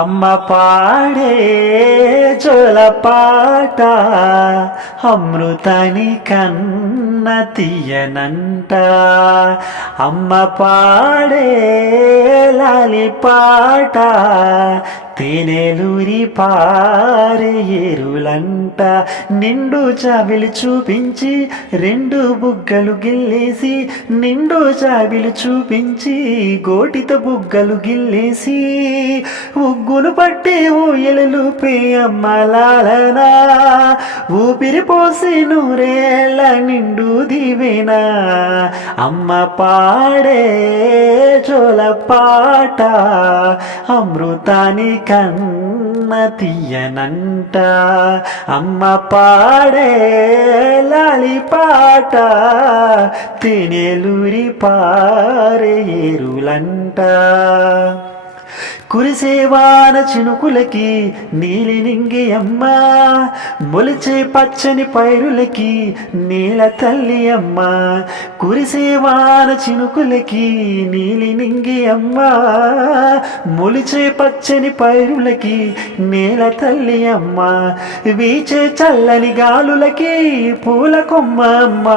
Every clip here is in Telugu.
అమ్మ పాడే జోలపాట అమృతాని కన్న తీయనంట. అమ్మ పాడే లాలిపాట తేనెలూరి పారే ఏరులంట. నిండు చావిలు చూపించి రెండు బుగ్గలు గిల్లేసి, నిండు చావిలు చూపించి గోటితో బుగ్గలు గిల్లేసి, ఉగ్గును పట్టి ఊయలు అమ్మలాలనా, ఊపిరి పోసి నూరేళ్ళ నిండు దివేనా. అమ్మ పాడే జోలపాట అమృతాని కన్న తీయనంట. అమ్మ పాడే లాలిపాట తేనెలూరి పారే ఏరులంట. కురిసేవాన చినుకులకి నీలి నింగి అమ్మ, మొలిచే పచ్చని పైరులకి నీల తల్లి అమ్మ. కురిసేవాన చినుకులకి నీలి నింగి అమ్మ, మొలిచే పచ్చని పైరులకి నేల తల్లి అమ్మ. వీచే చల్లని గాలులకి పూల కొమ్మ అమ్మ,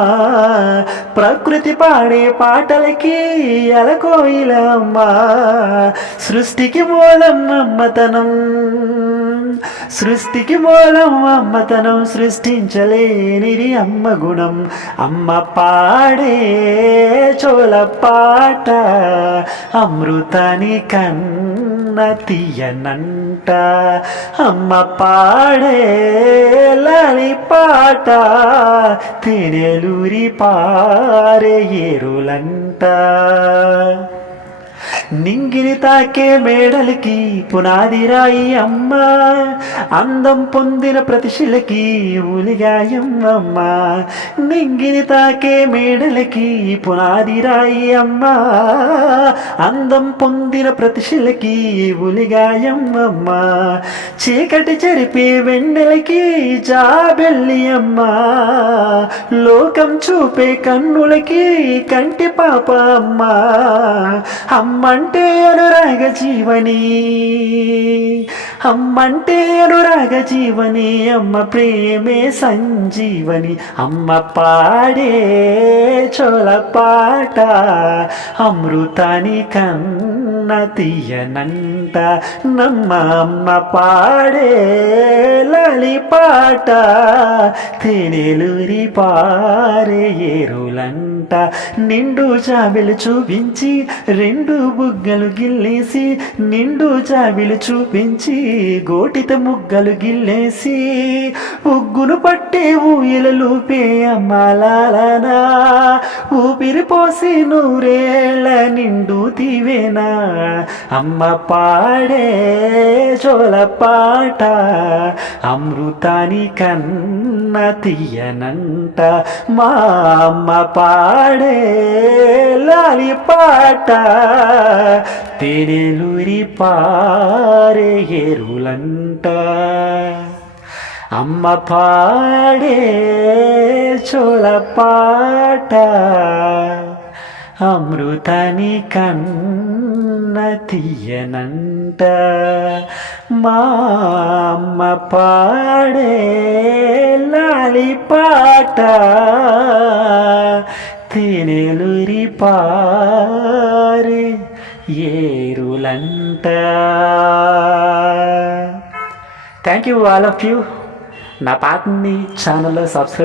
ప్రకృతి పాడే పాటలకి అలకోయిల అమ్మ. సృష్టికి మూలం అమ్మతనం, సృష్టికి మూలం అమ్మతనం, సృష్టించలేనిది అమ్మ గుణం. అమ్మ పాడే జోలపాట అమృతాని కన్న తీయనంట. అమ్మ పాడే లాలిపాట తేనెలూరి పారే ఏరులంట. నింగిని తాకే మేడలకి పునాది రాయి అమ్మ, అందం పొందిన ప్రతిశిలకి ఉలిగాయమ్మ. నింగిని తాకే మేడలకి పునాది రాయి అమ్మ, అందం పొందిన ప్రతిశిలకి ఉలిగాయమ్మ. చీకటి చెరిపే వెన్నెలకి జాబెల్లి అమ్మ, లోకం చూపే కన్నులకి కంటి పాప అమ్మ. అమ్మంటే అనురాగ జీవని, అమ్మంటే అనురాగ జీవని, అమ్మ ప్రేమే సంజీవని. అమ్మ పాడే జోలపాట అమృతాని కన్న తీయనంట. నమ్మ అమ్మ పాడే లాలిపాట తేనెలూరి పారే ఏరులంట. నిండు చావిలు చూపించి రెండు బుగ్గలు గిల్లేసి, నిండు చావిలు చూపించి గోటిత ముగ్గలు గిల్లేసి, ఉగ్గును పట్టే ఊయలు అమ్మలాలనా, ఊపిరి పోసి నూరేళ్ళ నిండు తీవేనా. అమ్మ పాడే జోలపాట అమృతాని కన్న తీయనంట. మా అమ్మ పాడే లాలిపాట తేనెలూరి పారే ఏరులంట. అమ్మ పాడే జోలపాట అమృతాని కన్న తీయనంట. మా అమ్మ పాడే లాలిపాట తేనెలూరి పారే ఏరులంట. Thank you all of you. నా పాటని ఛానల్లో సబ్స్క్రైబ్